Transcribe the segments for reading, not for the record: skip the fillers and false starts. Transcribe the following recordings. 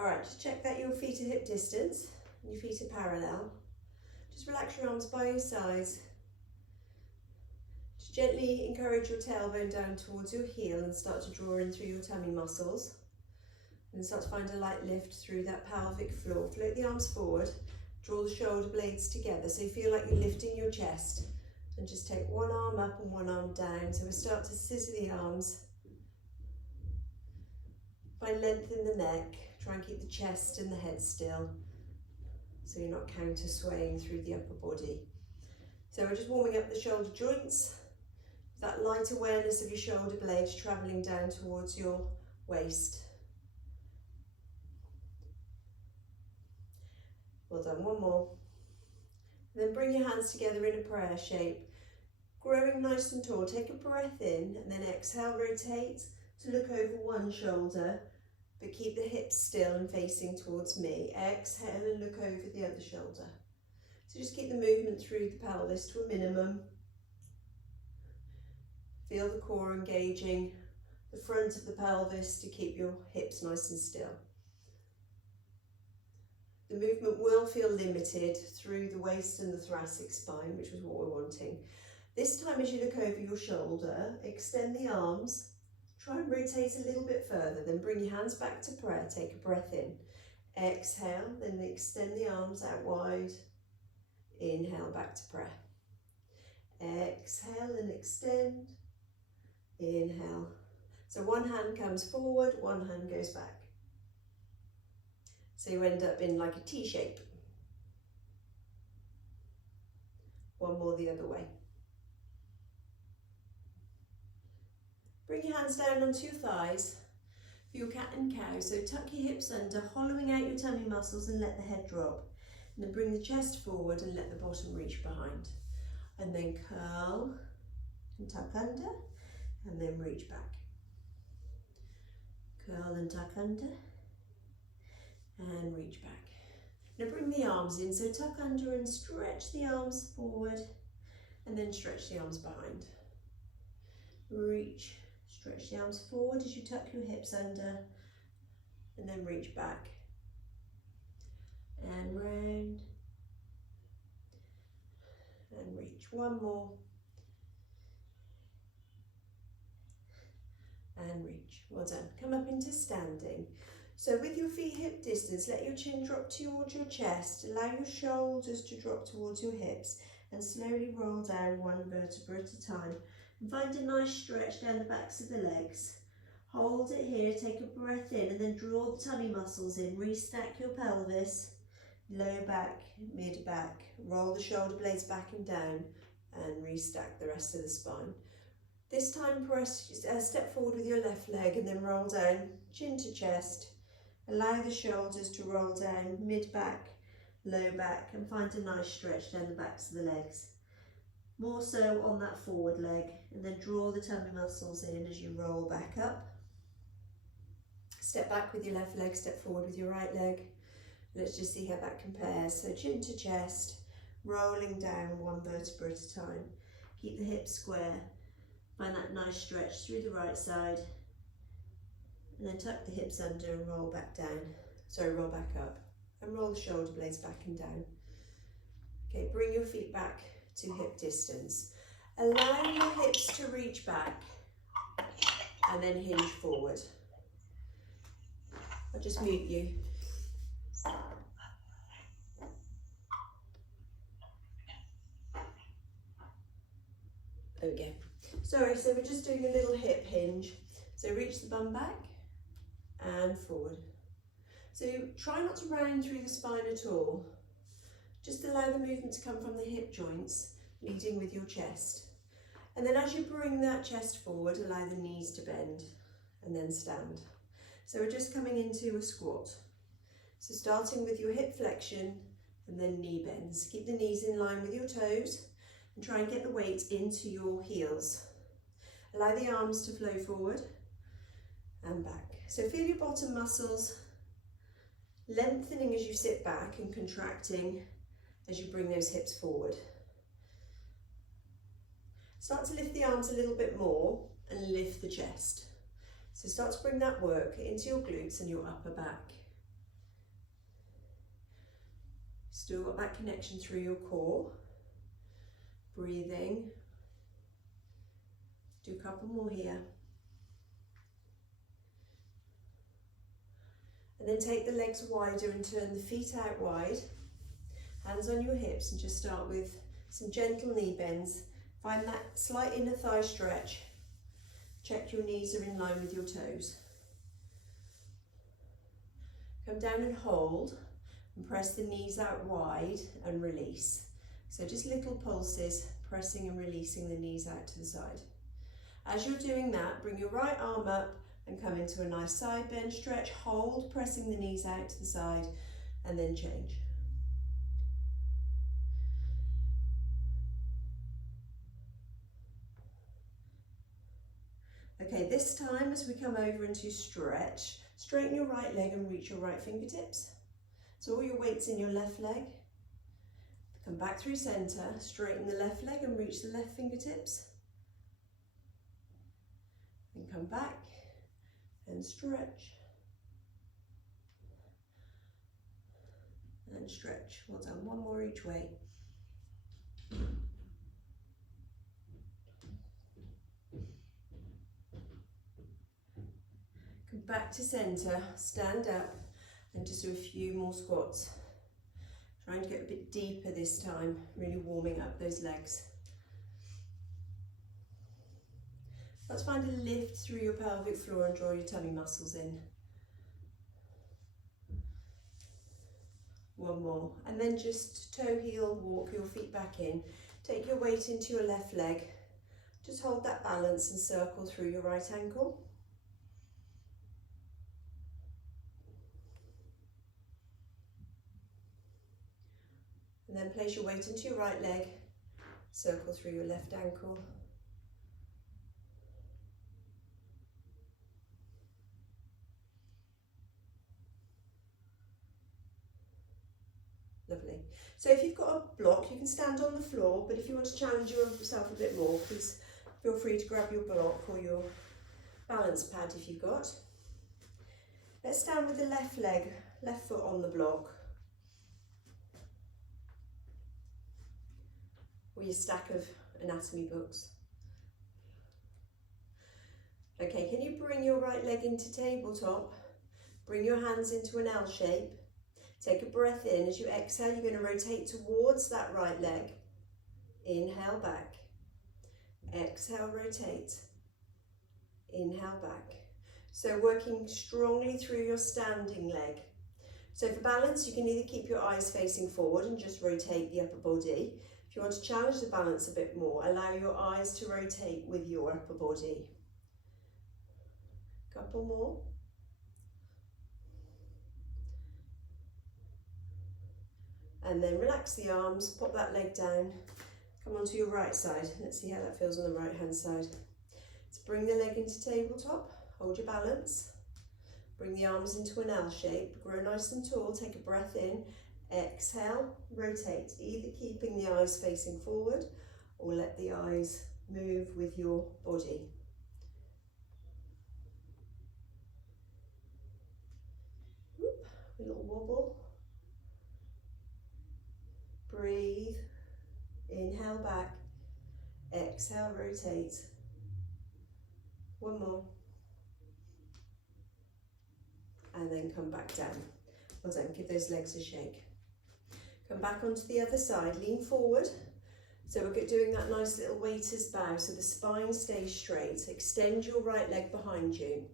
All right, just check that your feet are hip distance and your feet are parallel. Just relax your arms by your sides. Just gently encourage your tailbone down towards your heel and start to draw in through your tummy muscles. And start to find a light lift through that pelvic floor. Float the arms forward, draw the shoulder blades together so you feel like you're lifting your chest. And just take one arm up and one arm down. So we start to scissor the arms. Find length in the neck. Try and keep the chest and the head still so you're not counter swaying through the upper body. So we're just warming up the shoulder joints. That light awareness of your shoulder blades travelling down towards your waist. Well done, one more. And then bring your hands together in a prayer shape. Growing nice and tall, take a breath in and then exhale, rotate to look over one shoulder, but keep the hips still and facing towards me. Exhale and look over the other shoulder. So just keep the movement through the pelvis to a minimum. Feel the core engaging the front of the pelvis to keep your hips nice and still. The movement will feel limited through the waist and the thoracic spine, which was what we're wanting. This time as you look over your shoulder, extend the arms, try and rotate a little bit further, then bring your hands back to prayer, take a breath in. Exhale, then extend the arms out wide. Inhale, back to prayer. Exhale and extend. Inhale. So one hand comes forward, one hand goes back. So you end up in like a T shape. One more the other way. Bring your hands down onto your thighs for your cat and cow. So tuck your hips under, hollowing out your tummy muscles and let the head drop. And then bring the chest forward and let the bottom reach behind. And then curl and tuck under and then reach back. Curl and tuck under and reach back. Now bring the arms in, so tuck under and stretch the arms forward and then stretch the arms behind. Reach, stretch the arms forward as you tuck your hips under and then reach back and round and reach. One more and reach. Well done. Come up into standing. So with your feet hip distance, let your chin drop towards your chest, allow your shoulders to drop towards your hips and slowly roll down one vertebra at a time. And find a nice stretch down the backs of the legs. Hold it here, take a breath in and then draw the tummy muscles in, restack your pelvis, low back, mid back, roll the shoulder blades back and down and restack the rest of the spine. This time step forward with your left leg and then roll down, chin to chest. Allow the shoulders to roll down, mid-back, low back, and find a nice stretch down the backs of the legs. More so on that forward leg, and then draw the tummy muscles in as you roll back up. Step back with your left leg, step forward with your right leg. Let's just see how that compares. So chin to chest, rolling down one vertebra at a time. Keep the hips square. Find that nice stretch through the right side. And then tuck the hips under and roll back down. Sorry, roll back up. And roll the shoulder blades back and down. Okay, bring your feet back to hip distance. Allow your hips to reach back and then hinge forward. I'll just mute you. There we go. Sorry, so we're just doing a little hip hinge. So reach the bum back and forward. So try not to round through the spine at all. Just allow the movement to come from the hip joints, leading with your chest. And then as you bring that chest forward, allow the knees to bend and then stand. So we're just coming into a squat. So starting with your hip flexion and then knee bends. Keep the knees in line with your toes and try and get the weight into your heels. Allow the arms to flow forward and back. So feel your bottom muscles lengthening as you sit back and contracting as you bring those hips forward. Start to lift the arms a little bit more and lift the chest. So start to bring that work into your glutes and your upper back. Still got that connection through your core. Breathing. Do a couple more here. And then take the legs wider and turn the feet out wide. Hands on your hips, and just start with some gentle knee bends. Find that slight inner thigh stretch. Check your knees are in line with your toes. Come down and hold, and press the knees out wide and release. So just little pulses, pressing and releasing the knees out to the side. As you're doing that, bring your right arm up and come into a nice side bend stretch. Hold, pressing the knees out to the side, and then change. Okay, this time as we come over into stretch, straighten your right leg and reach your right fingertips. So all your weight's in your left leg. Come back through center, straighten the left leg and reach the left fingertips. And come back and stretch. And stretch. Well done. One more each way. Come back to center, stand up, and just do a few more squats. Trying to get a bit deeper this time, really warming up those legs. Let's find a lift through your pelvic floor and draw your tummy muscles in. One more, and then just toe heel, walk your feet back in. Take your weight into your left leg. Just hold that balance and circle through your right ankle. And then place your weight into your right leg, circle through your left ankle. Lovely. So if you've got a block, you can stand on the floor, but if you want to challenge yourself a bit more, please feel free to grab your block or your balance pad if you've got. Let's stand with the left leg, left foot on the block. Or your stack of anatomy books. Okay, can you bring your right leg into tabletop? Bring your hands into an L shape. Take a breath in. As you exhale, you're going to rotate towards that right leg. Inhale back. Exhale, rotate. Inhale back. So working strongly through your standing leg. So for balance, you can either keep your eyes facing forward and just rotate the upper body. If you want to challenge the balance a bit more, allow your eyes to rotate with your upper body. Couple more. And then relax the arms, pop that leg down, come onto your right side. Let's see how that feels on the right hand side. So bring the leg into tabletop, hold your balance, bring the arms into an L shape, grow nice and tall, take a breath in, exhale, rotate, either keeping the eyes facing forward or let the eyes move with your body. Whoop, a little wobble. Breathe, inhale back, exhale, rotate. One more. And then come back down. Well done, give those legs a shake. Come back onto the other side, lean forward. So we're doing that nice little waiter's bow, so the spine stays straight. Extend your right leg behind you.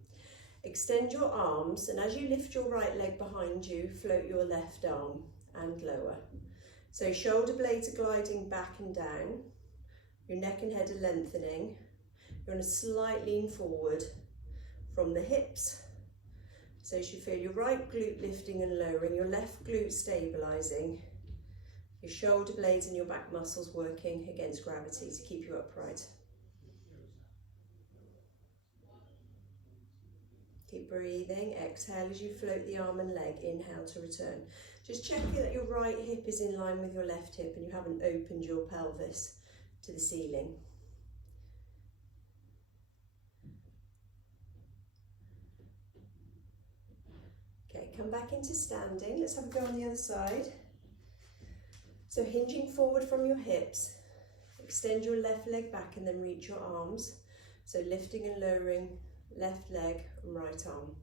Extend your arms, and as you lift your right leg behind you, float your left arm and lower. So shoulder blades are gliding back and down, your neck and head are lengthening. You're on a slight lean forward from the hips. So you should feel your right glute lifting and lowering, your left glute stabilising, your shoulder blades and your back muscles working against gravity to keep you upright. Keep breathing, exhale as you float the arm and leg, inhale to return. Just checking that your right hip is in line with your left hip and you haven't opened your pelvis to the ceiling. Okay, come back into standing. Let's have a go on the other side. So hinging forward from your hips, extend your left leg back and then reach your arms. So lifting and lowering left leg and right arm.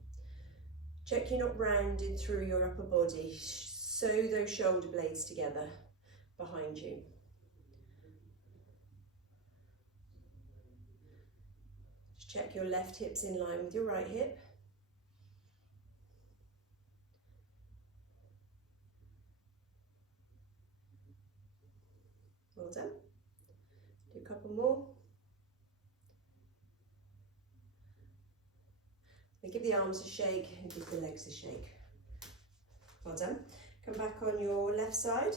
Check you're not rounded through your upper body. Sew those shoulder blades together behind you. Just check your left hip's in line with your right hip. Well done. Do a couple more. And give the arms a shake and give the legs a shake. Well done. Come back on your left side.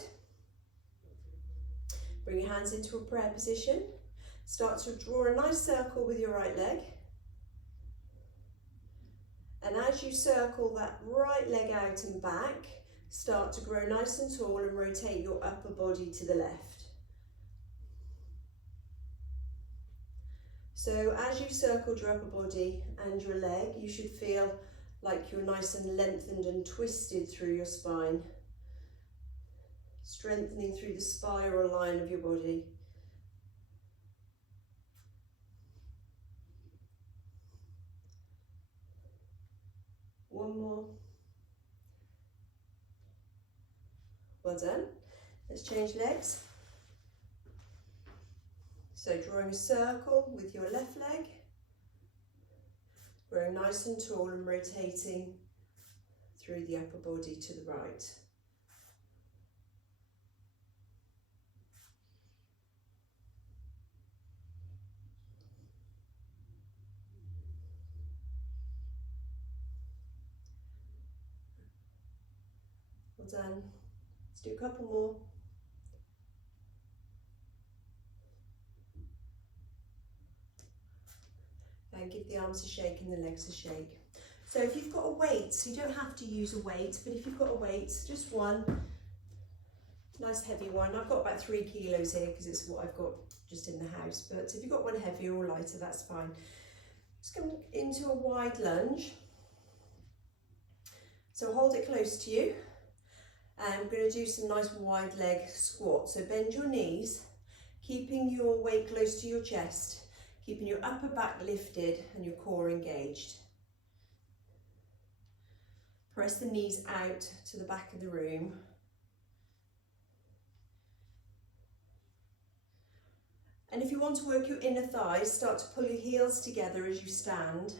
Bring your hands into a prayer position. Start to draw a nice circle with your right leg. And as you circle that right leg out and back, start to grow nice and tall and rotate your upper body to the left. So as you circled your upper body and your leg, you should feel like you're nice and lengthened and twisted through your spine, strengthening through the spiral line of your body. One more. Well done. Let's change legs. So drawing a circle with your left leg, growing nice and tall and rotating through the upper body to the right. Well done. Let's do a couple more. And give the arms a shake and the legs a shake. So if you've got a weight, so you don't have to use a weight, but if you've got a weight, just one, nice heavy one. I've got about 3 kilos here because it's what I've got just in the house, but if you've got one heavier or lighter, that's fine. Just come into a wide lunge. So hold it close to you. And we're going to do some nice wide leg squats. So bend your knees, keeping your weight close to your chest, keeping your upper back lifted and your core engaged. Press the knees out to the back of the room. And if you want to work your inner thighs, start to pull your heels together as you stand.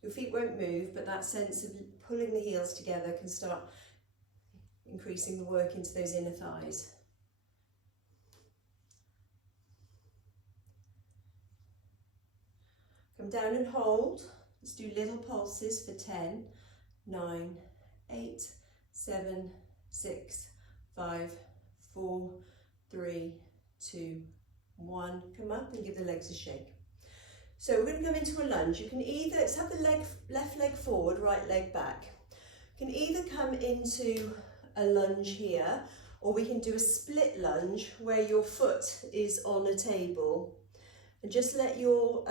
Your feet won't move, but that sense of pulling the heels together can start increasing the work into those inner thighs. Come down and hold. Let's do little pulses for 10, 9, 8, 7, 6, 5, 4, 3, 2, 1. Come up and give the legs a shake. So we're going to come into a lunge. You can either, let's have the left leg forward, right leg back. You can either come into a lunge here, or we can do a split lunge where your foot is on a table and just let your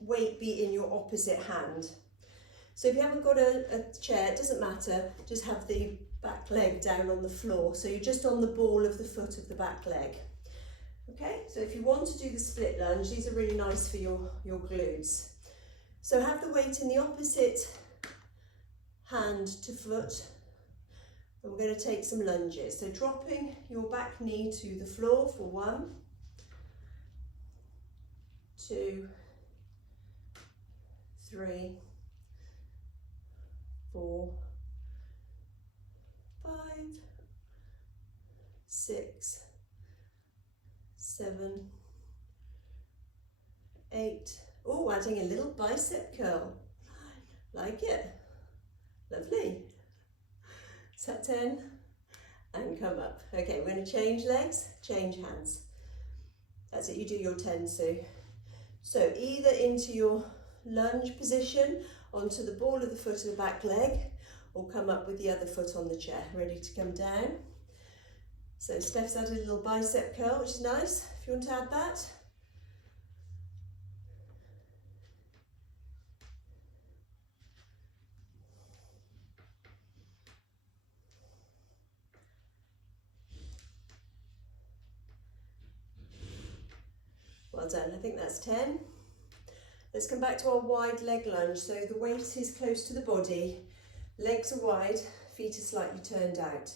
weight be in your opposite hand. So if you haven't got a chair, it doesn't matter, just have the back leg down on the floor, so you're just on the ball of the foot of the back leg. Okay, so if you want to do the split lunge, these are really nice for your glutes. So have the weight in the opposite hand to foot. And we're going to take some lunges. So dropping your back knee to the floor for 1, 2, 3, 4, 5, 6, 7, 8. Oh, adding a little bicep curl. Like it. Lovely. Set 10 and come up. Okay, we're going to change legs, change hands. That's it, you do your 10, Sue. So either into your lunge position, onto the ball of the foot of the back leg, or come up with the other foot on the chair, ready to come down. So Steph's added a little bicep curl, which is nice, if you want to add that. done. I think that's 10. Let's come back to our wide leg lunge. So the weight is close to the body, legs are wide, feet are slightly turned out.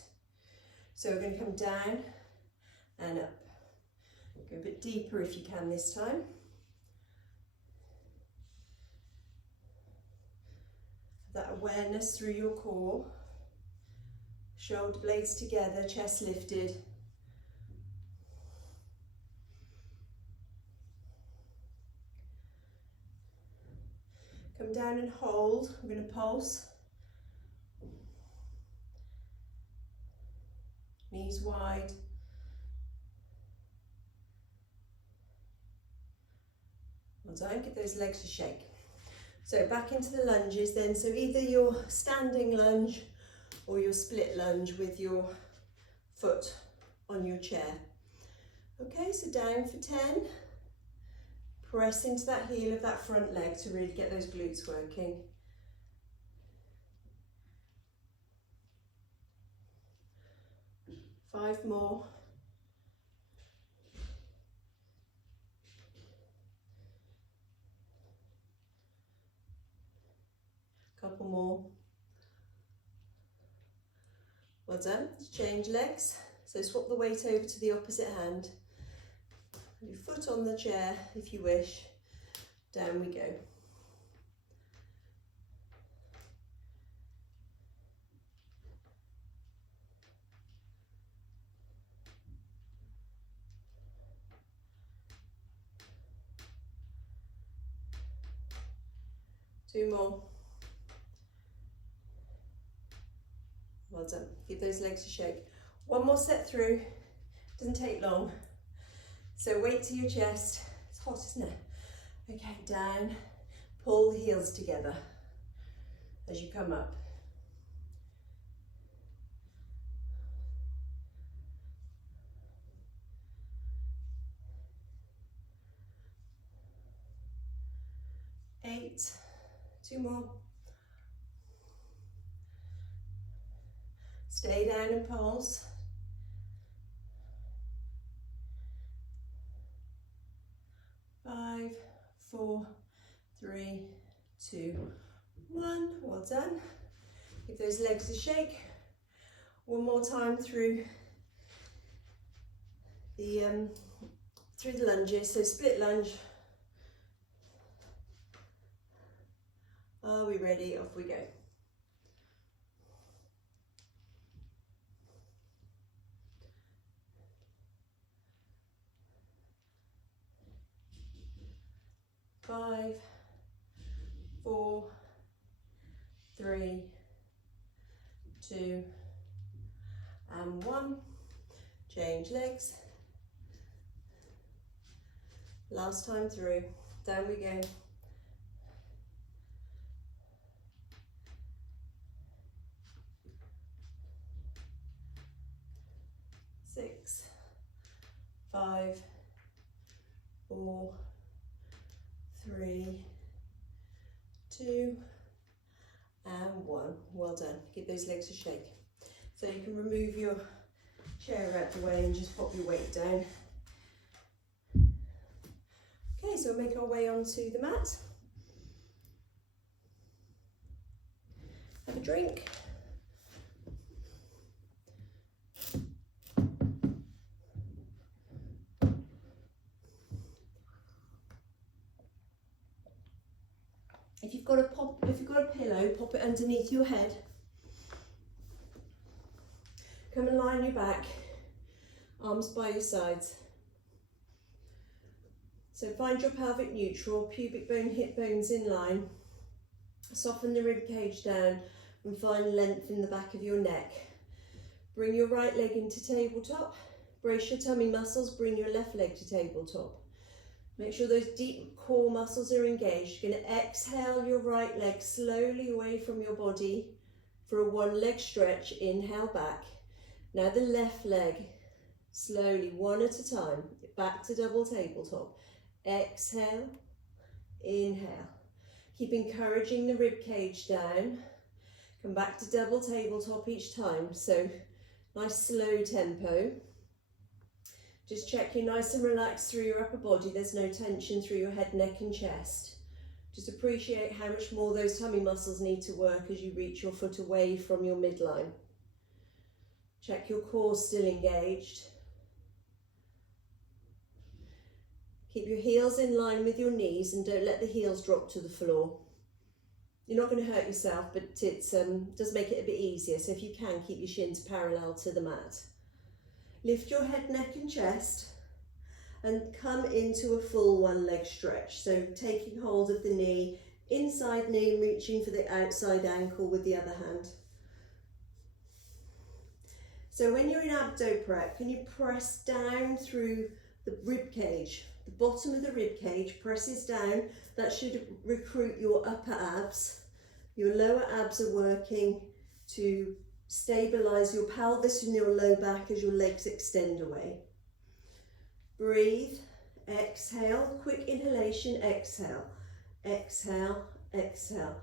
So we're going to come down and up. Go a bit deeper if you can this time. That awareness through your core. Shoulder blades together, chest lifted. Come down and hold. I'm going to pulse. Knees wide. Well done. Give those legs a shake. So back into the lunges then. So either your standing lunge or your split lunge with your foot on your chair. Okay, so down for 10. Press into that heel of that front leg to really get those glutes working. Five more. Couple more. Well done. Let's change legs. So swap the weight over to the opposite hand. Your foot on the chair if you wish. Down we go. Two more. Well done. Give those legs a shake. One more set through. Doesn't take long. So weight to your chest. It's hot, isn't it? Okay, down. Pull the heels together as you come up. Eight. Two more. Stay down and pulse. 5, 4, 3, 2, 1. Well done. Give those legs a shake. One more time through the lunges. So split lunge. Are we ready? Off we go. Five, 4, 3, 2, and 1. Change legs. Last time through. Down we go. 6, 5, 4, 3, 2, and 1. Well done. Give those legs a shake. So you can remove your chair out the way and just pop your weight down. Okay, so we'll make our way onto the mat. Have a drink. If you've got a pillow, pop it underneath your head. Come and lie on your back, arms by your sides. So find your pelvic neutral, pubic bone, hip bones in line. Soften the rib cage down and find length in the back of your neck. Bring your right leg into tabletop. Brace your tummy muscles, bring your left leg to tabletop. Make sure those deep core muscles are engaged. You're going to exhale your right leg slowly away from your body for a one leg stretch. Inhale back. Now the left leg, slowly, one at a time, back to double tabletop. Exhale, inhale. Keep encouraging the rib cage down. Come back to double tabletop each time. So nice slow tempo. Just check you're nice and relaxed through your upper body. There's no tension through your head, neck and chest. Just appreciate how much more those tummy muscles need to work as you reach your foot away from your midline. Check your core still engaged. Keep your heels in line with your knees and don't let the heels drop to the floor. You're not going to hurt yourself, but it does make it a bit easier. So if you can, keep your shins parallel to the mat. Lift your head, neck and chest and come into a full one leg stretch. So taking hold of the knee, inside knee, and reaching for the outside ankle with the other hand. So when you're in abdo prep, can you press down through the rib cage? The bottom of the rib cage presses down. That should recruit your upper abs. Your lower abs are working to stabilize your pelvis and your low back as your legs extend away. Breathe, exhale, quick inhalation, exhale, exhale, exhale.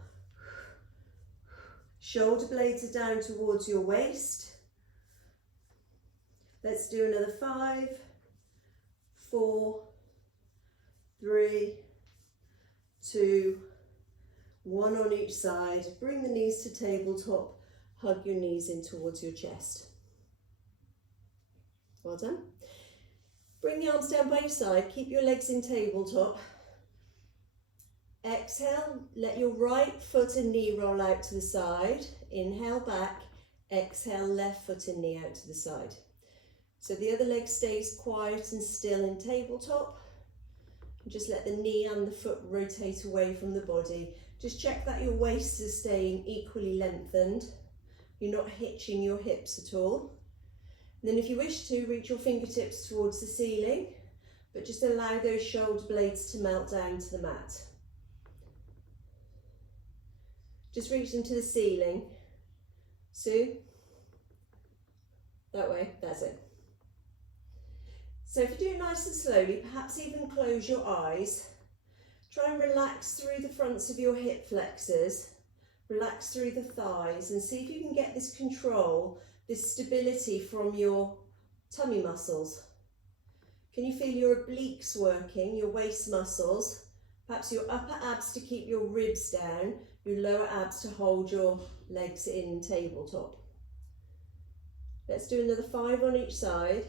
Shoulder blades are down towards your waist. Let's do another 5, 4, 3, 2, 1 on each side. Bring the knees to tabletop. Hug your knees in towards your chest. Well done. Bring the arms down by your side. Keep your legs in tabletop. Exhale. Let your right foot and knee roll out to the side. Inhale back. Exhale, left foot and knee out to the side. So the other leg stays quiet and still in tabletop. And just let the knee and the foot rotate away from the body. Just check that your waist is staying equally lengthened. You're not hitching your hips at all. And then if you wish to, reach your fingertips towards the ceiling, but just allow those shoulder blades to melt down to the mat. Just reach them to the ceiling. Sue? That way, that's it. So if you do it nice and slowly, perhaps even close your eyes. Try and relax through the fronts of your hip flexors. Relax through the thighs and see if you can get this control, this stability from your tummy muscles. Can you feel your obliques working, your waist muscles? Perhaps your upper abs to keep your ribs down, your lower abs to hold your legs in tabletop. Let's do another 5 on each side.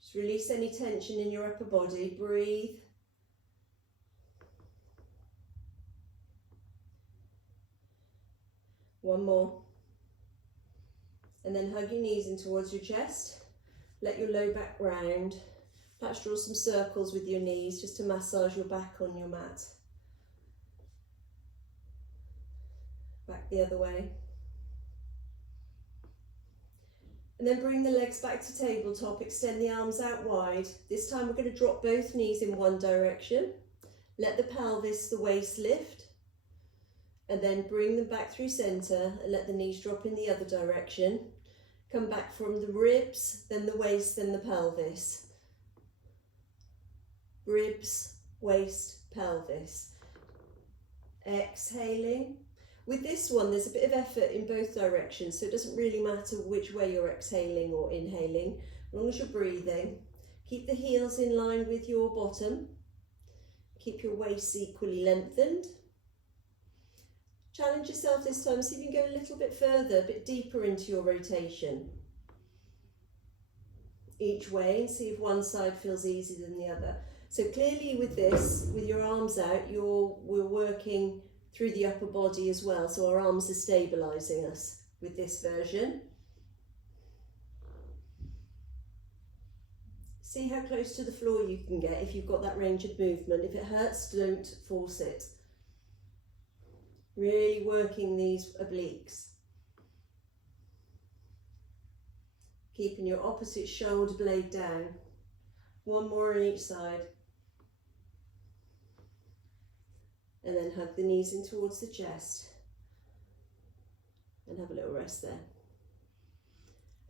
Just release any tension in your upper body. Breathe. One more. And then hug your knees in towards your chest. Let your low back round. Perhaps draw some circles with your knees just to massage your back on your mat. Back the other way. And then bring the legs back to tabletop. Extend the arms out wide. This time we're going to drop both knees in one direction. Let the pelvis, the waist lift. And then bring them back through centre and let the knees drop in the other direction. Come back from the ribs, then the waist, then the pelvis. Ribs, waist, pelvis. Exhaling. With this one, there's a bit of effort in both directions, so it doesn't really matter which way you're exhaling or inhaling, as long as you're breathing. Keep the heels in line with your bottom. Keep your waist equally lengthened. Challenge yourself this time, see if you can go a little bit further, a bit deeper into your rotation. Each way, and see if one side feels easier than the other. So clearly with this, with your arms out, we're working through the upper body as well, so our arms are stabilising us with this version. See how close to the floor you can get if you've got that range of movement. If it hurts, don't force it. Really working these obliques. Keeping your opposite shoulder blade down. One more on each side. And then hug the knees in towards the chest. And have a little rest there.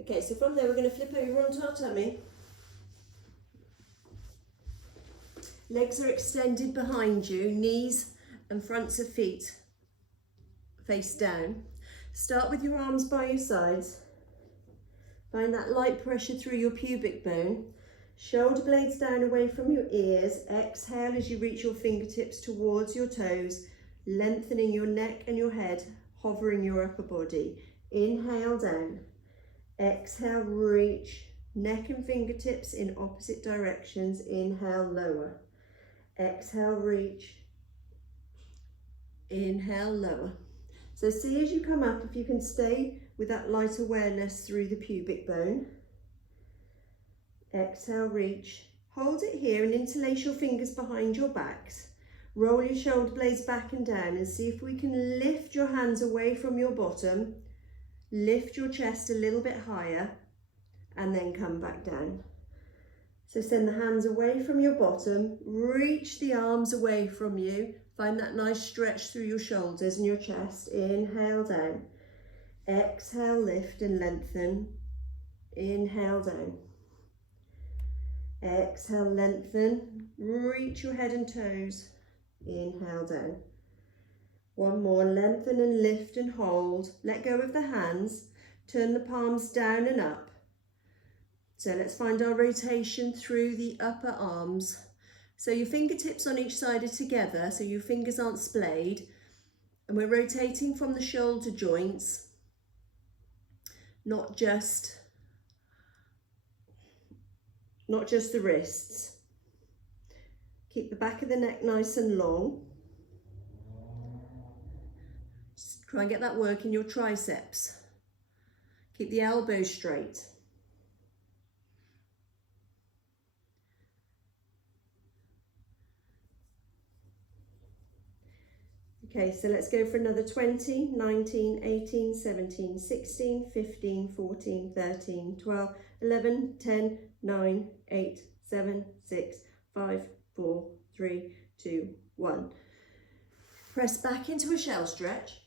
Okay, so from there we're going to flip over onto our tummy. Legs are extended behind you, knees and fronts of feet face down. Start with your arms by your sides. Find that light pressure through your pubic bone. Shoulder blades down away from your ears. Exhale as you reach your fingertips towards your toes, lengthening your neck and your head, hovering your upper body. Inhale down. Exhale, reach. Neck and fingertips in opposite directions. Inhale, lower. Exhale, reach. Inhale, lower. So see as you come up if you can stay with that light awareness through the pubic bone. Exhale, reach. Hold it here and interlace your fingers behind your backs. Roll your shoulder blades back and down and see if we can lift your hands away from your bottom. Lift your chest a little bit higher and then come back down. So send the hands away from your bottom, reach the arms away from you. Find that nice stretch through your shoulders and your chest. Inhale down. Exhale, lift and lengthen. Inhale down. Exhale, lengthen. Reach your head and toes. Inhale down. One more, lengthen and lift and hold. Let go of the hands. Turn the palms down and up. So let's find our rotation through the upper arms. So your fingertips on each side are together, so your fingers aren't splayed. And we're rotating from the shoulder joints, not just the wrists. Keep the back of the neck nice and long. Just try and get that work in your triceps. Keep the elbows straight. Okay, so let's go for another 20, 19, 18, 17, 16, 15, 14, 13, 12, 11, 10, 9, 8, 7, 6, 5, 4, 3, 2, 1. Press back into a shell stretch.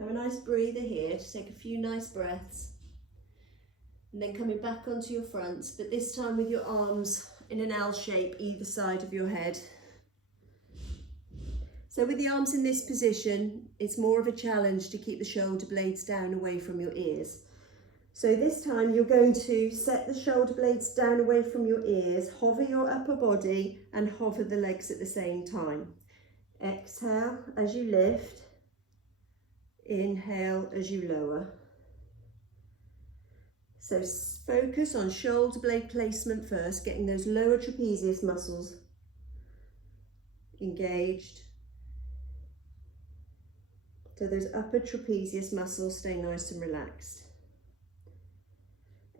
Have a nice breather here. Just take a few nice breaths. And then coming back onto your fronts, but this time with your arms in an L shape either side of your head. So with the arms in this position, it's more of a challenge to keep the shoulder blades down away from your ears. So this time you're going to set the shoulder blades down away from your ears, hover your upper body and hover the legs at the same time. Exhale as you lift, inhale as you lower. So focus on shoulder blade placement first, getting those lower trapezius muscles engaged. So those upper trapezius muscles stay nice and relaxed.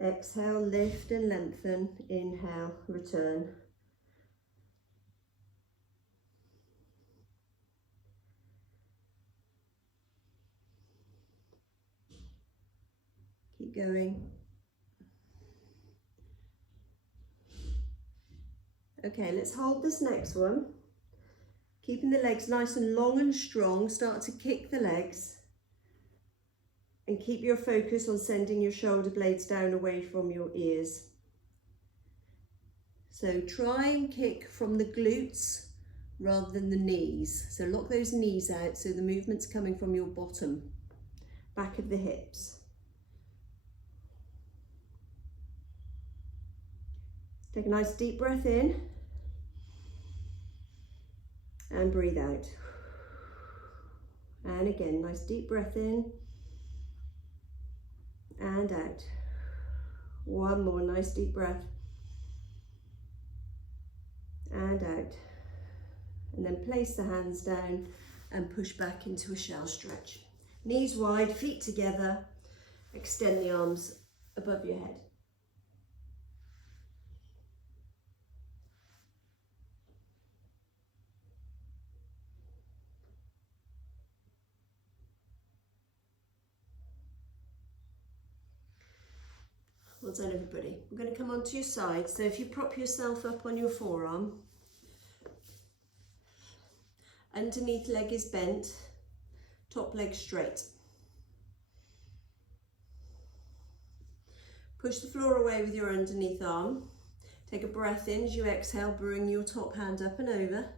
Exhale, lift and lengthen. Inhale, return. Keep going. Okay, let's hold this next one. Keeping the legs nice and long and strong, start to kick the legs and keep your focus on sending your shoulder blades down away from your ears. So try and kick from the glutes rather than the knees. So lock those knees out so the movement's coming from your bottom, back of the hips. Take a nice deep breath in. And breathe out. And again, nice deep breath in and out. One more nice deep breath and out. And then place the hands down and push back into a shell stretch. Knees wide, feet together. Extend the arms above your head. Well done, everybody. We're going to come onto your side. So if you prop yourself up on your forearm, underneath leg is bent, top leg straight. Push the floor away with your underneath arm. Take a breath in as you exhale, bring your top hand up and over.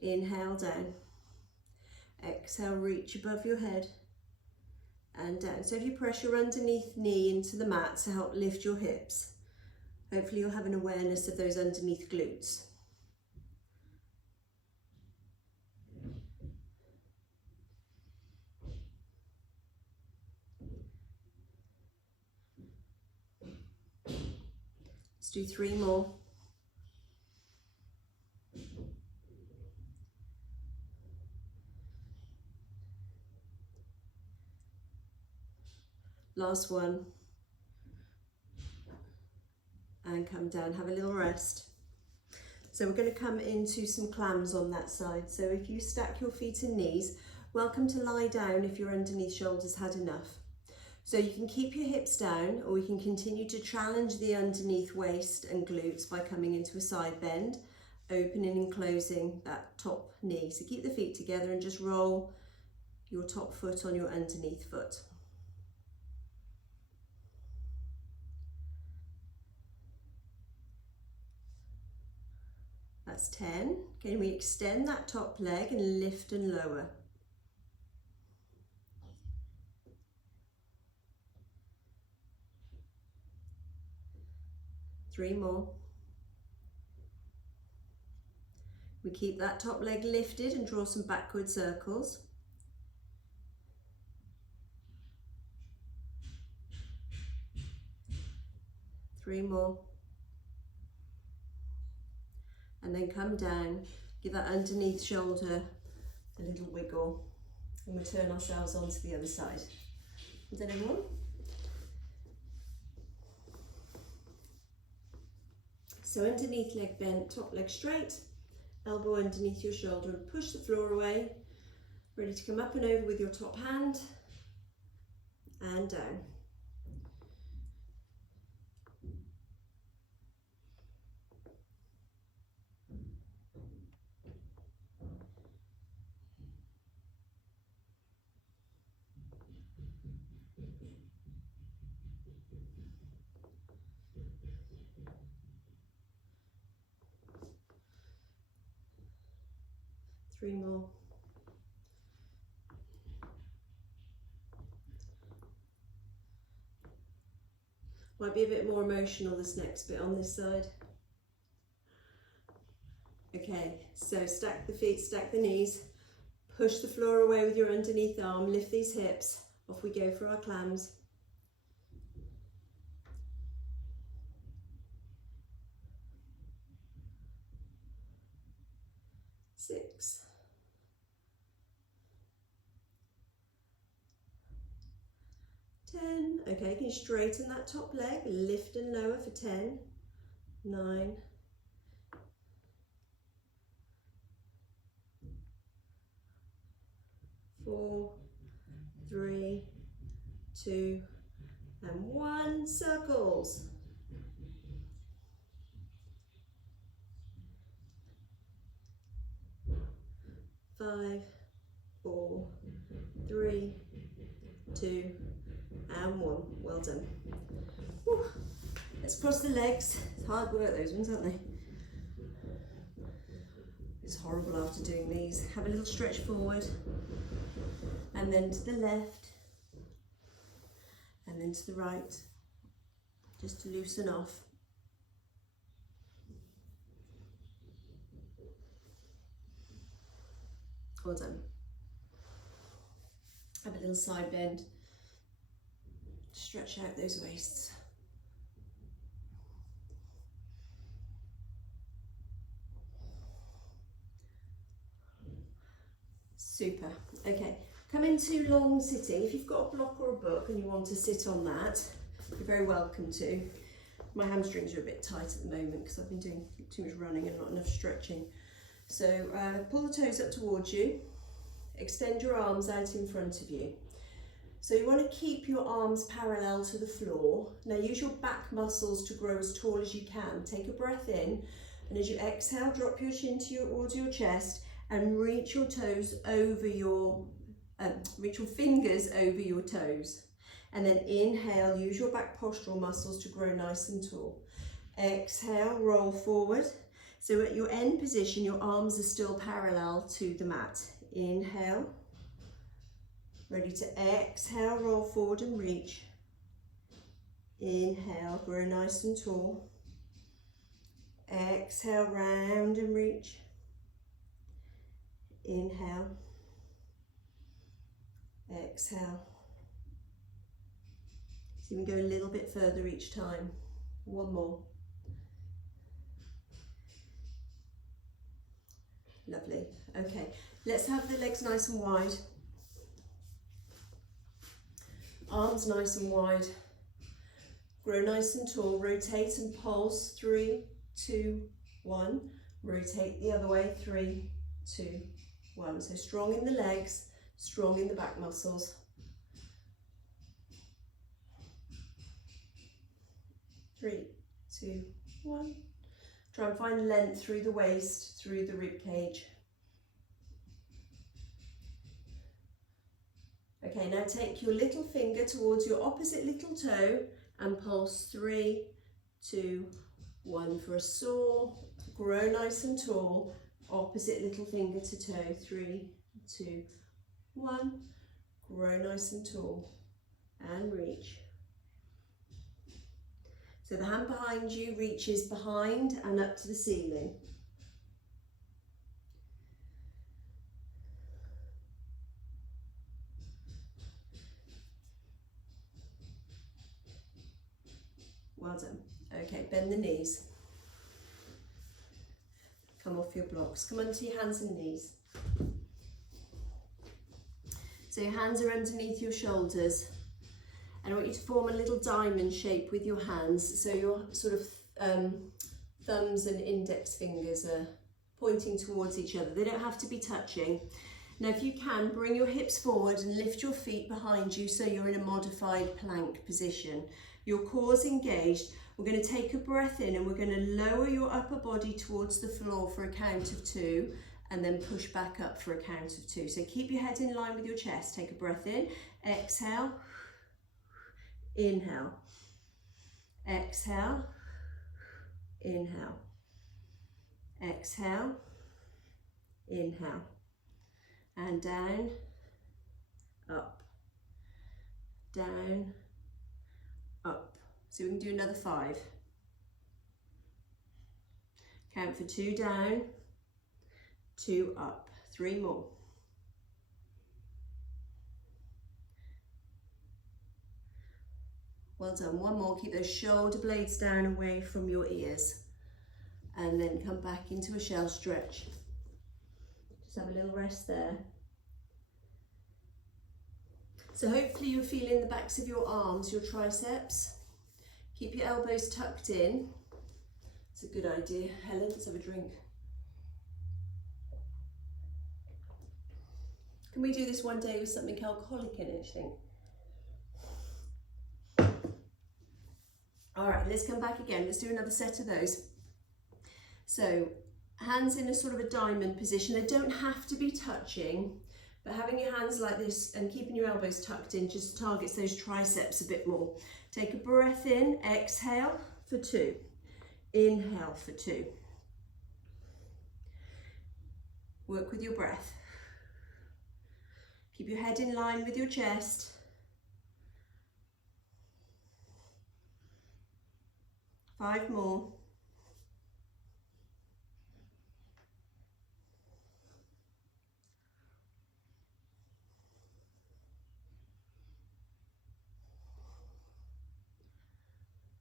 Inhale, down. Exhale, reach above your head and down. So if you press your underneath knee into the mat to help lift your hips, hopefully you'll have an awareness of those underneath glutes. Let's do 3 more. Last one. And come down, have a little rest. So we're going to come into some clams on that side. So if you stack your feet and knees, welcome to lie down if your underneath shoulders had enough. So you can keep your hips down, or you can continue to challenge the underneath waist and glutes by coming into a side bend, opening and closing that top knee. So keep the feet together and just roll your top foot on your underneath foot. That's 10. Can we extend that top leg and lift and lower? Three more. We keep that top leg lifted and draw some backward circles. Three more. And then come down, give that underneath shoulder a little wiggle, and we'll turn ourselves onto the other side. Is that everyone? So underneath leg bent, top leg straight, elbow underneath your shoulder and push the floor away. Ready to come up and over with your top hand and down. Three more. Might be a bit more emotional this next bit on this side. Okay, so stack the feet, stack the knees, push the floor away with your underneath arm, lift these hips, off we go for our clams. 6, 10. Okay, can you straighten that top leg, lift and lower for 10, 9, 4, 3, 2, and 1. Circles. 5, 4, 3, 2, and 1. Well done. Whew. Let's cross the legs. It's hard work, those ones, aren't they? It's horrible after doing these. Have a little stretch forward, and then to the left, and then to the right, just to loosen off. Well done. Have a little side bend. Stretch out those waists. Super. Okay, come into long sitting. If you've got a block or a book and you want to sit on that, you're very welcome to. My hamstrings are a bit tight at the moment because I've been doing too much running and not enough stretching. So pull the toes up towards you, extend your arms out in front of you. So you want to keep your arms parallel to the floor. Now use your back muscles to grow as tall as you can. Take a breath in, and as you exhale, drop your chin towards your chest and reach your toes over your, reach your fingers over your toes. And then inhale, use your back postural muscles to grow nice and tall. Exhale, roll forward. So at your end position, your arms are still parallel to the mat. Inhale. Ready to exhale, roll forward and reach. Inhale, grow nice and tall. Exhale, round and reach. Inhale. Exhale. So you can go a little bit further each time. One more. Lovely. Okay, let's have the legs nice and wide. Arms nice and wide. Grow nice and tall. Rotate and pulse. 3, 2, 1. Rotate the other way. 3, 2, 1. So strong in the legs, strong in the back muscles. 3, 2, 1. Try and find length through the waist, through the rib cage. Okay, now take your little finger towards your opposite little toe and pulse 3, 2, 1 for a soar. Grow nice and tall. Opposite little finger to toe. 3, 2, 1. Grow nice and tall and reach. So the hand behind you reaches behind and up to the ceiling. Well done. Okay, bend the knees. Come off your blocks. Come onto your hands and knees. So your hands are underneath your shoulders. And I want you to form a little diamond shape with your hands. So your sort of thumbs and index fingers are pointing towards each other. They don't have to be touching. Now if you can, bring your hips forward and lift your feet behind you so you're in a modified plank position. Your core's engaged. We're going to take a breath in and we're going to lower your upper body towards the floor for a count of 2 and then push back up for a count of 2. So keep your head in line with your chest. Take a breath in, exhale, inhale, exhale, inhale, exhale, inhale, and down, up, down, up. So we can do another 5. Count for 2 down, 2 up, 3 more. Well done, 1 more. Keep those shoulder blades down away from your ears. And then come back into a shell stretch. Just have a little rest there. So hopefully you're feeling the backs of your arms, your triceps. Keep your elbows tucked in. It's a good idea. Helen, let's have a drink. Can we do this one day with something alcoholic in it, I think? All right, let's come back again. Let's do another set of those. So hands in a sort of a diamond position. They don't have to be touching, but having your hands like this and keeping your elbows tucked in just targets those triceps a bit more. Take a breath in, exhale for 2, inhale for 2. Work with your breath. Keep your head in line with your chest. 5 more.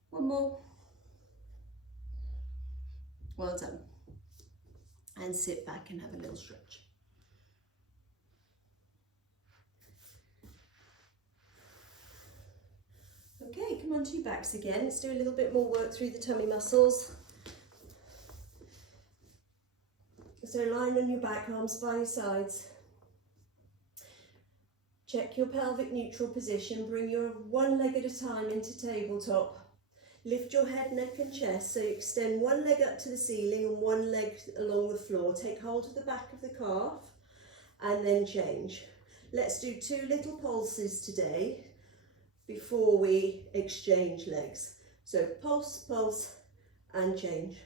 One more. Well done. And sit back and have a little stretch. Okay, come onto your backs again. Let's do a little bit more work through the tummy muscles. So line on your back, arms by your sides. Check your pelvic neutral position. Bring your one leg at a time into tabletop. Lift your head, neck and chest. So you extend one leg up to the ceiling and one leg along the floor. Take hold of the back of the calf and then change. Let's do 2 little pulses today before we exchange legs. So pulse, pulse and change.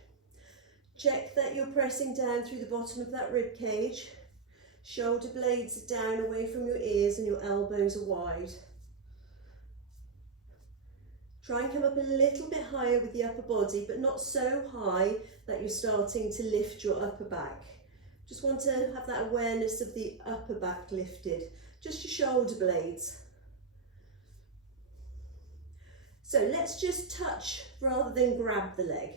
Check that you're pressing down through the bottom of that rib cage. Shoulder blades are down away from your ears and your elbows are wide. Try and come up a little bit higher with the upper body, but not so high that you're starting to lift your upper back. Just want to have that awareness of the upper back lifted, just your shoulder blades. So let's just touch rather than grab the leg.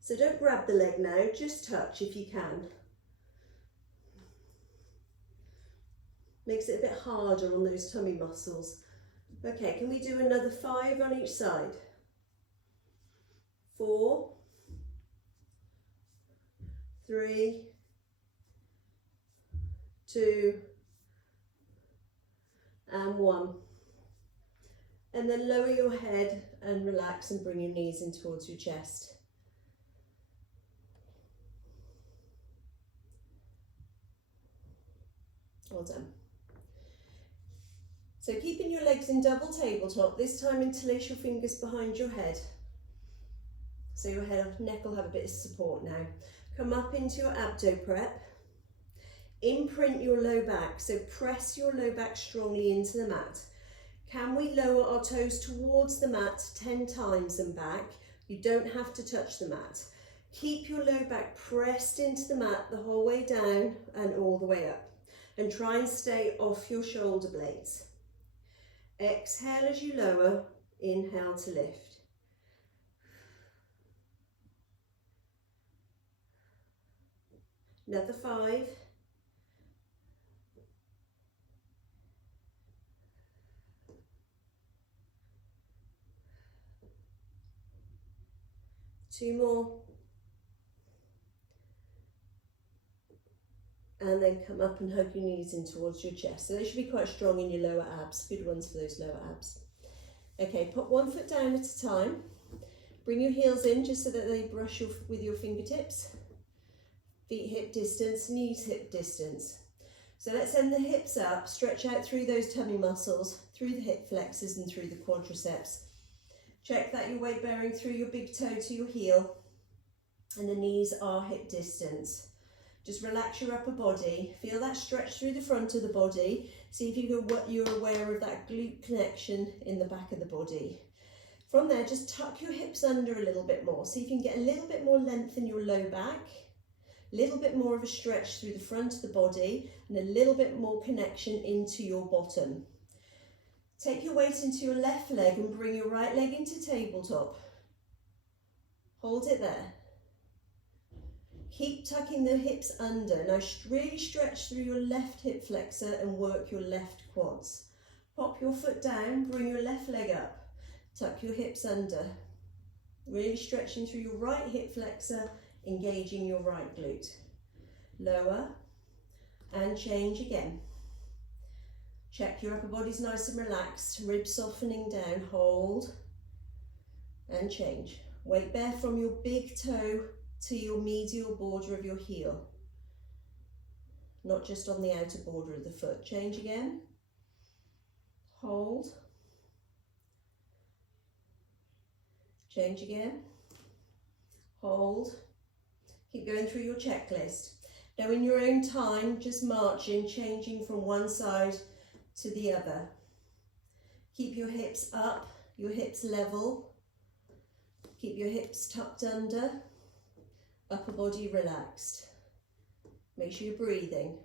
So don't grab the leg now, just touch if you can. Makes it a bit harder on those tummy muscles. Okay, can we do another 5 on each side? 4, 3, 2, and 1. And then lower your head and relax and bring your knees in towards your chest. Well done. So keeping your legs in double tabletop, this time interlace your fingers behind your head. So your neck will have a bit of support now. Come up into your abdo prep. Imprint your low back, so press your low back strongly into the mat. Can we lower our toes towards the mat 10 times and back? You don't have to touch the mat. Keep your low back pressed into the mat the whole way down and all the way up. And try and stay off your shoulder blades. Exhale as you lower, inhale to lift. Another 5. 2 more. And then come up and hug your knees in towards your chest. So they should be quite strong in your lower abs. Good ones for those lower abs. Okay, put one foot down at a time. Bring your heels in just so that they brush with your fingertips. Feet hip distance, knees hip distance. So let's send the hips up, stretch out through those tummy muscles, through the hip flexors and through the quadriceps. Check that you're weight bearing through your big toe to your heel and the knees are hip distance. Just relax your upper body, feel that stretch through the front of the body. See if you're aware of that glute connection in the back of the body. From there, just tuck your hips under a little bit more. See if you can get a little bit more length in your low back, a little bit more of a stretch through the front of the body, and a little bit more connection into your bottom. Take your weight into your left leg and bring your right leg into tabletop. Hold it there. Keep tucking the hips under. Now really stretch through your left hip flexor and work your left quads. Pop your foot down, bring your left leg up. Tuck your hips under. Really stretching through your right hip flexor, engaging your right glute. Lower and change again. Check your upper body's nice and relaxed, ribs softening down, hold and change. Weight bear from your big toe to your medial border of your heel, not just on the outer border of the foot. Change again, hold, change again, hold. Keep going through your checklist. Now in your own time, just marching, changing from one side to the other. Keep your hips up, your hips level. Keep your hips tucked under, upper body relaxed. Make sure you're breathing.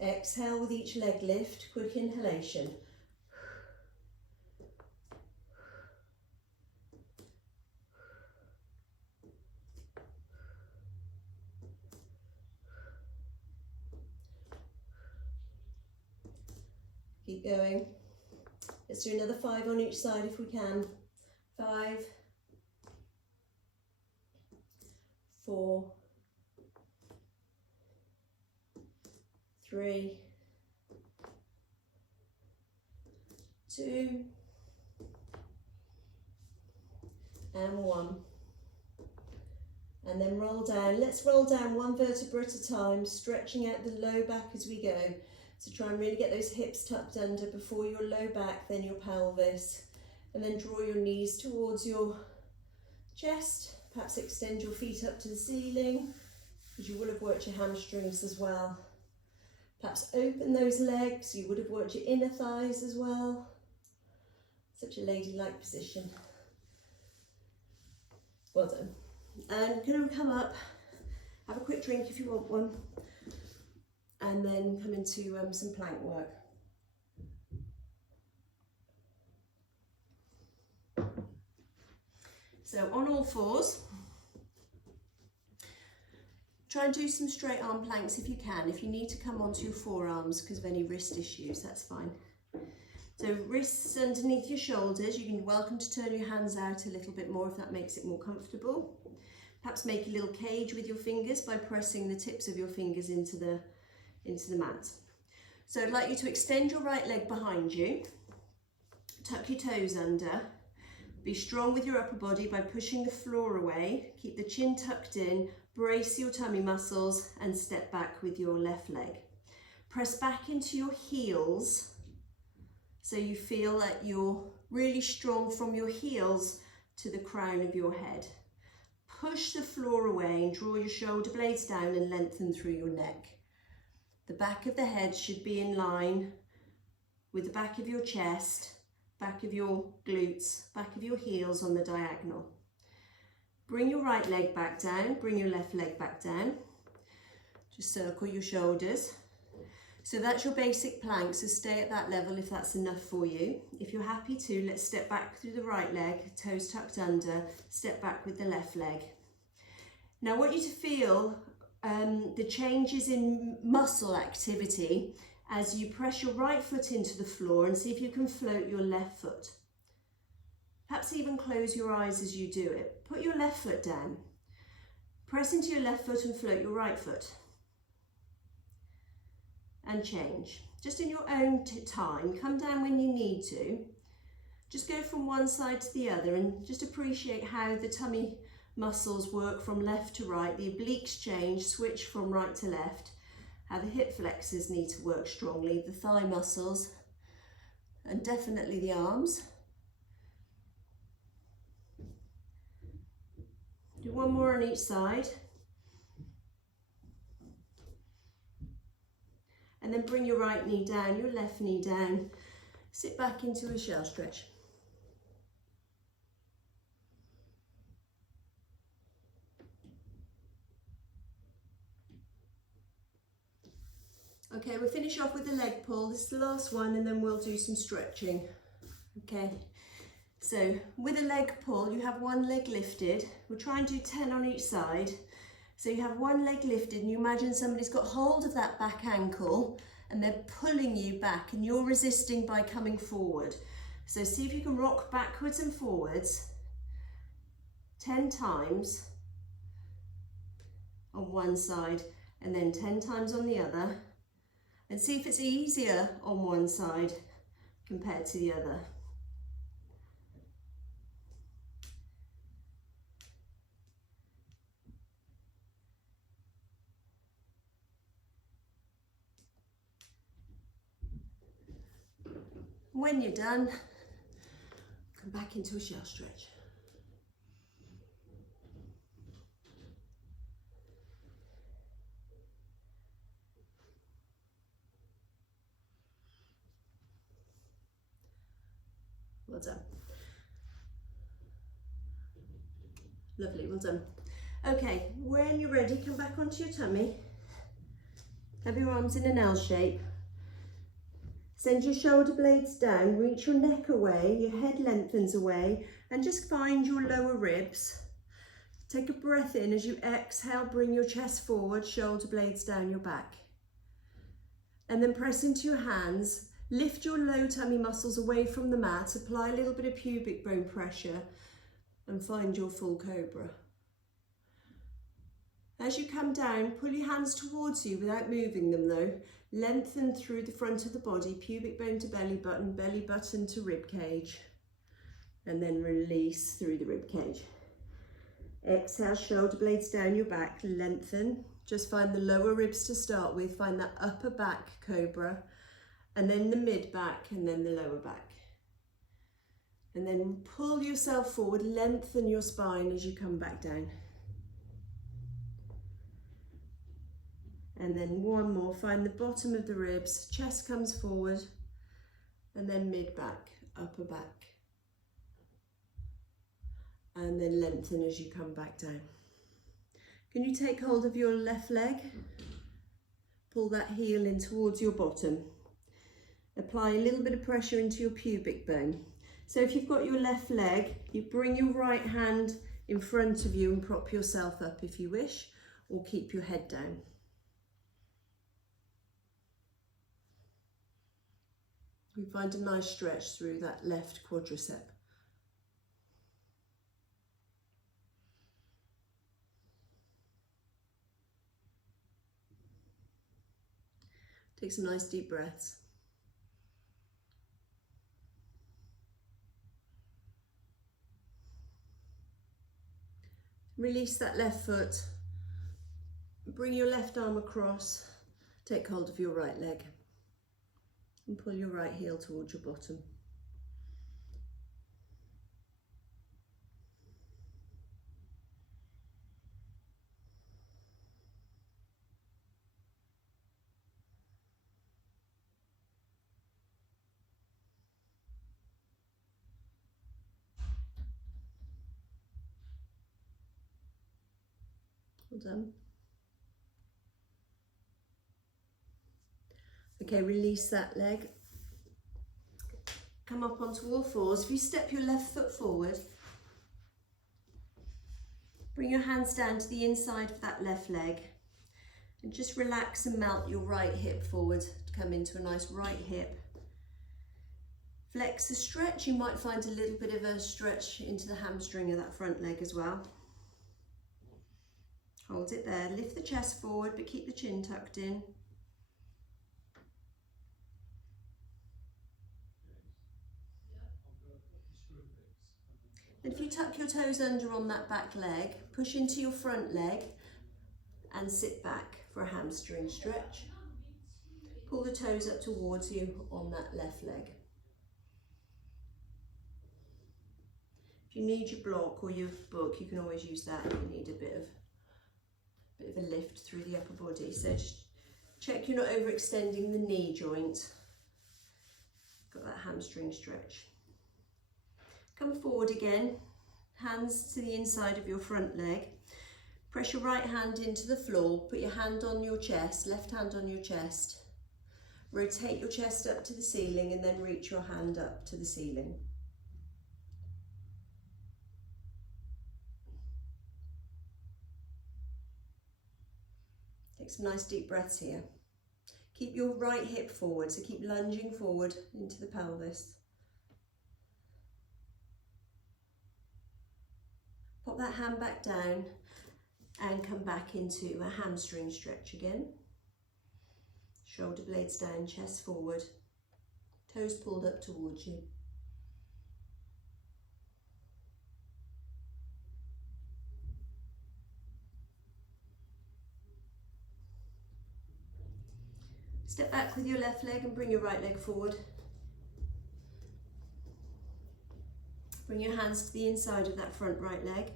Exhale with each leg lift, quick inhalation. Keep going. Let's do another 5 on each side if we can. 5, 4, 3, 2, and 1. And then roll down. Let's roll down one vertebra at a time, stretching out the low back as we go. So try and really get those hips tucked under before your low back, then your pelvis. And then draw your knees towards your chest. Perhaps extend your feet up to the ceiling, because you will have worked your hamstrings as well. Perhaps open those legs, you would have worked your inner thighs as well. Such a ladylike position. Well done. And going to come up, have a quick drink if you want one, and then come into some plank work. So on all fours, try and do some straight arm planks if you can. If you need to come onto your forearms because of any wrist issues, that's fine. So wrists underneath your shoulders, you can be welcome to turn your hands out a little bit more if that makes it more comfortable. Perhaps make a little cage with your fingers by pressing the tips of your fingers into the mat. So I'd like you to extend your right leg behind you, tuck your toes under, be strong with your upper body by pushing the floor away, keep the chin tucked in, brace your tummy muscles and step back with your left leg. Press back into your heels so you feel that you're really strong from your heels to the crown of your head. Push the floor away and draw your shoulder blades down and lengthen through your neck. The back of the head should be in line with the back of your chest, back of your glutes, back of your heels on the diagonal. Bring your right leg back down, bring your left leg back down. Just circle your shoulders. So that's your basic plank, so stay at that level if that's enough for you. If you're happy to, let's step back through the right leg, toes tucked under, step back with the left leg. Now I want you to feel the changes in muscle activity as you press your right foot into the floor and see if you can float your left foot. Perhaps even close your eyes as you do it. Put your left foot down. Press into your left foot and float your right foot. And change. Just in your own time, come down when you need to. Just go from one side to the other and just appreciate how the tummy muscles work from left to right, the obliques change, switch from right to left, how the hip flexors need to work strongly, the thigh muscles, and definitely the arms. Do one more on each side. And then bring your right knee down, your left knee down. Sit back into a shell stretch. Okay, we'll finish off with a leg pull. This is the last one and then we'll do some stretching. Okay, so with a leg pull, you have one leg lifted. We'll try and do 10 on each side. So you have one leg lifted and you imagine somebody's got hold of that back ankle and they're pulling you back and you're resisting by coming forward. So see if you can rock backwards and forwards 10 times on one side and then 10 times on the other, and see if it's easier on one side compared to the other. When you're done, come back into a shell stretch. Well done. Lovely, well done. Okay, when you're ready, come back onto your tummy. Have your arms in an L shape. Send your shoulder blades down, reach your neck away, your head lengthens away, and just find your lower ribs. Take a breath in as you exhale, bring your chest forward, shoulder blades down your back. And then press into your hands, lift your low tummy muscles away from the mat, apply a little bit of pubic bone pressure, and find your full cobra. As you come down, pull your hands towards you without moving them though. Lengthen through the front of the body, pubic bone to belly button to rib cage, and then release through the rib cage. Exhale, shoulder blades down your back, lengthen. Just find the lower ribs to start with, find that upper back cobra, and then the mid back, and then the lower back. And then pull yourself forward, lengthen your spine as you come back down. And then one more, find the bottom of the ribs, chest comes forward, and then mid back, upper back. And then lengthen as you come back down. Can you take hold of your left leg? Pull that heel in towards your bottom. Apply a little bit of pressure into your pubic bone. So if you've got your left leg, you bring your right hand in front of you and prop yourself up if you wish, or keep your head down. We find a nice stretch through that left quadricep. Take some nice deep breaths. Release that left foot. Bring your left arm across. Take hold of your right leg. And pull your right heel towards your bottom. Well done. Okay, release that leg. Come up onto all fours. If you step your left foot forward, bring your hands down to the inside of that left leg and just relax and melt your right hip forward to come into a nice right hip. Flex the stretch. You might find a little bit of a stretch into the hamstring of that front leg as well. Hold it there. Lift the chest forward, but keep the chin tucked in. And if you tuck your toes under on that back leg, push into your front leg and sit back for a hamstring stretch. Pull the toes up towards you on that left leg. If you need your block or your book, you can always use that if you need a bit of a lift through the upper body. So just check you're not overextending the knee joint. Got that hamstring stretch. Come forward again, hands to the inside of your front leg. Press your right hand into the floor, put your hand on your chest, left hand on your chest. Rotate your chest up to the ceiling and then reach your hand up to the ceiling. Take some nice deep breaths here. Keep your right hip forward, so keep lunging forward into the pelvis. Pop that hand back down and come back into a hamstring stretch again. Shoulder blades down, chest forward, toes pulled up towards you. Step back with your left leg and bring your right leg forward. Bring your hands to the inside of that front right leg.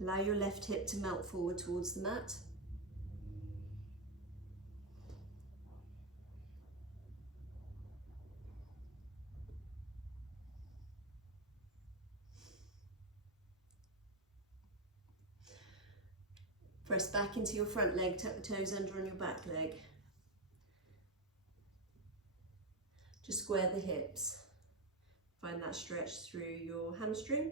Allow your left hip to melt forward towards the mat. Press back into your front leg, tuck the toes under on your back leg. Just square the hips. Find that stretch through your hamstring.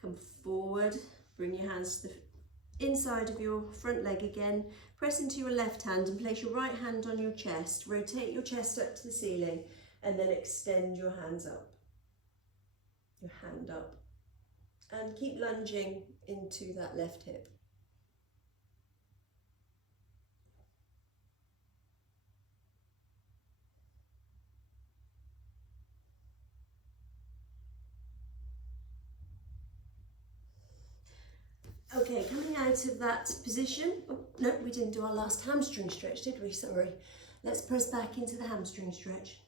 Come forward, bring your hands to the inside of your front leg again. Press into your left hand and place your right hand on your chest. Rotate your chest up to the ceiling and then extend your hands up. Your hand up. And keep lunging into that left hip. Okay, coming out of that position, oh, no, we didn't do our last hamstring stretch, did we? Sorry. Let's press back into the hamstring stretch.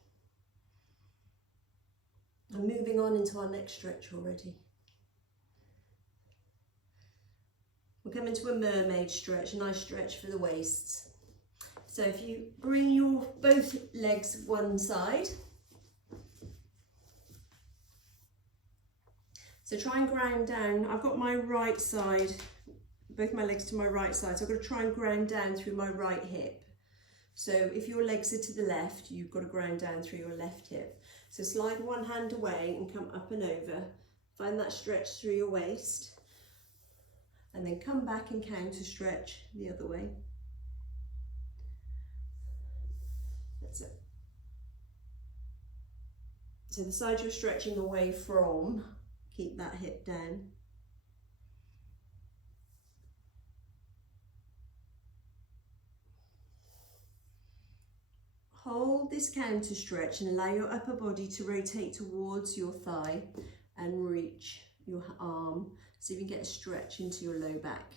I'm moving on into our next stretch already. We'll come into a mermaid stretch, a nice stretch for the waists. So if you bring your both legs one side, so try and ground down. I've got my right side, both my legs to my right side, so I've got to try and ground down through my right hip. So if your legs are to the left, you've got to ground down through your left hip. So slide one hand away and come up and over. Find that stretch through your waist. And then come back and counter stretch the other way. That's it. So the side you're stretching away from, keep that hip down. Hold this counter stretch and allow your upper body to rotate towards your thigh and reach your arm, so you can get a stretch into your low back.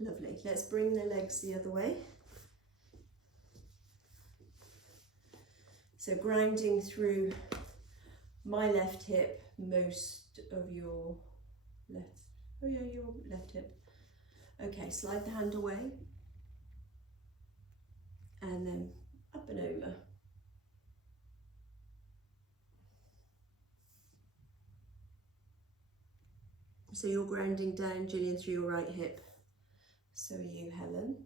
Lovely. Let's bring the legs the other way. So grounding through my left hip, most of your left, oh yeah, your left hip. Okay, slide the hand away and then up and over. So you're grounding down, Gillian, through your right hip. So are you, Helen.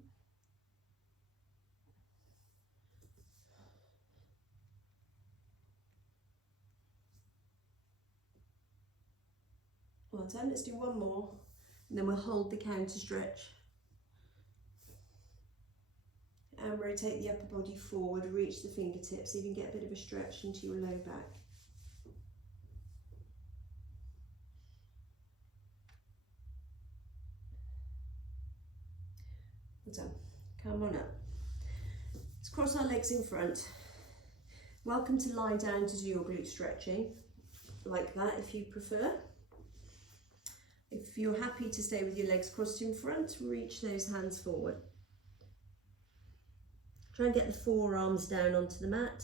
Well done, let's do one more. And then we'll hold the counter stretch. And rotate the upper body forward, reach the fingertips so you can get a bit of a stretch into your low back. Well done. Come on up. Let's cross our legs in front. Welcome to lie down to do your glute stretching, like that if you prefer. If you're happy to stay with your legs crossed in front, reach those hands forward. Try and get the forearms down onto the mat.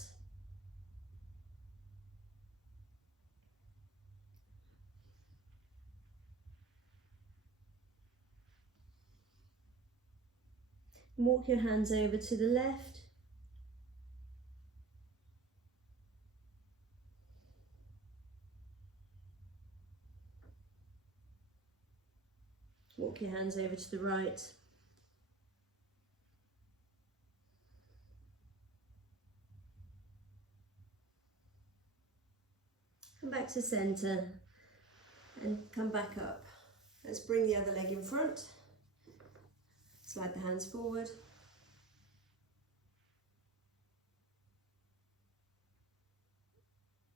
Walk your hands over to the left. Walk your hands over to the right. Come back to centre and come back up. Let's bring the other leg in front. Slide the hands forward.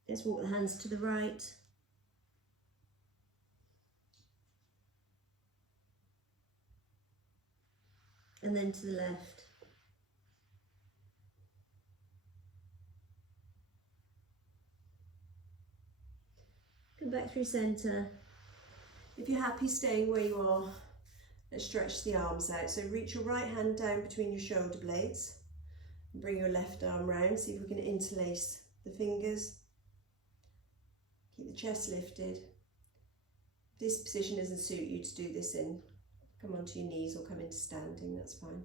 Let's walk the hands to the right. And then to the left. Come back through centre. If you're happy staying where you are, let's stretch the arms out. So reach your right hand down between your shoulder blades. And bring your left arm round. See if we can interlace the fingers. Keep the chest lifted. If this position doesn't suit you to do this in, come onto your knees or come into standing, that's fine.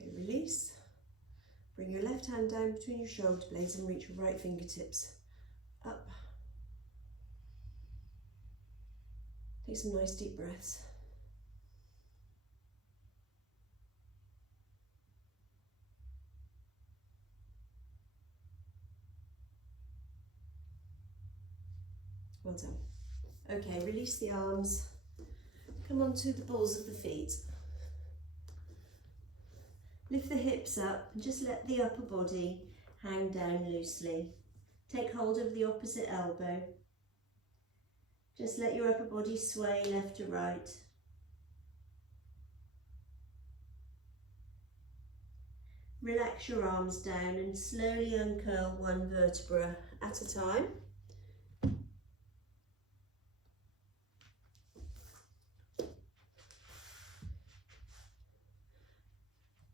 Okay, release. Bring your left hand down between your shoulder blades and reach your right fingertips up. Take some nice deep breaths. Well done. Okay, release the arms. Come onto the balls of the feet. Lift the hips up and just let the upper body hang down loosely. Take hold of the opposite elbow Just let your upper body sway left to right. Relax your arms down and slowly uncurl one vertebra at a time.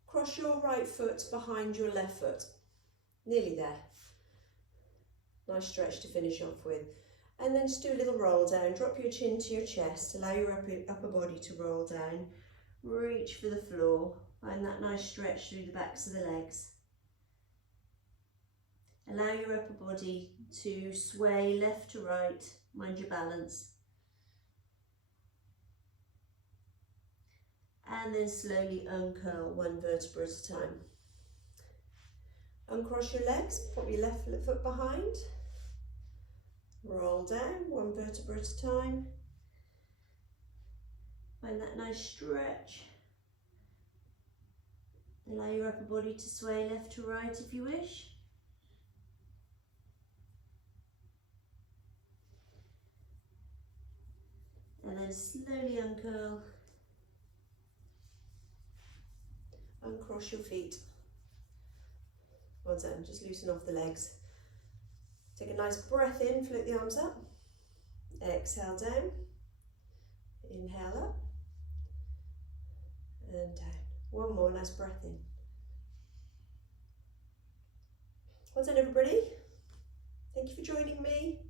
Cross your right foot behind your left foot. Nearly there. Nice stretch to finish off with. And then just do a little roll down. Drop your chin to your chest. Allow your upper body to roll down. Reach for the floor. Find that nice stretch through the backs of the legs. Allow your upper body to sway left to right. Mind your balance. And then slowly uncurl one vertebra at a time. Uncross your legs, pop your left foot behind. Roll down, one vertebra at a time. Find that nice stretch. Allow your upper body to sway left to right if you wish. And then slowly uncurl. Uncross your feet. Well done, just loosen off the legs. Take a nice breath in, float the arms up. Exhale down. Inhale up. And down. One more, nice breath in. Well done everybody. Thank you for joining me.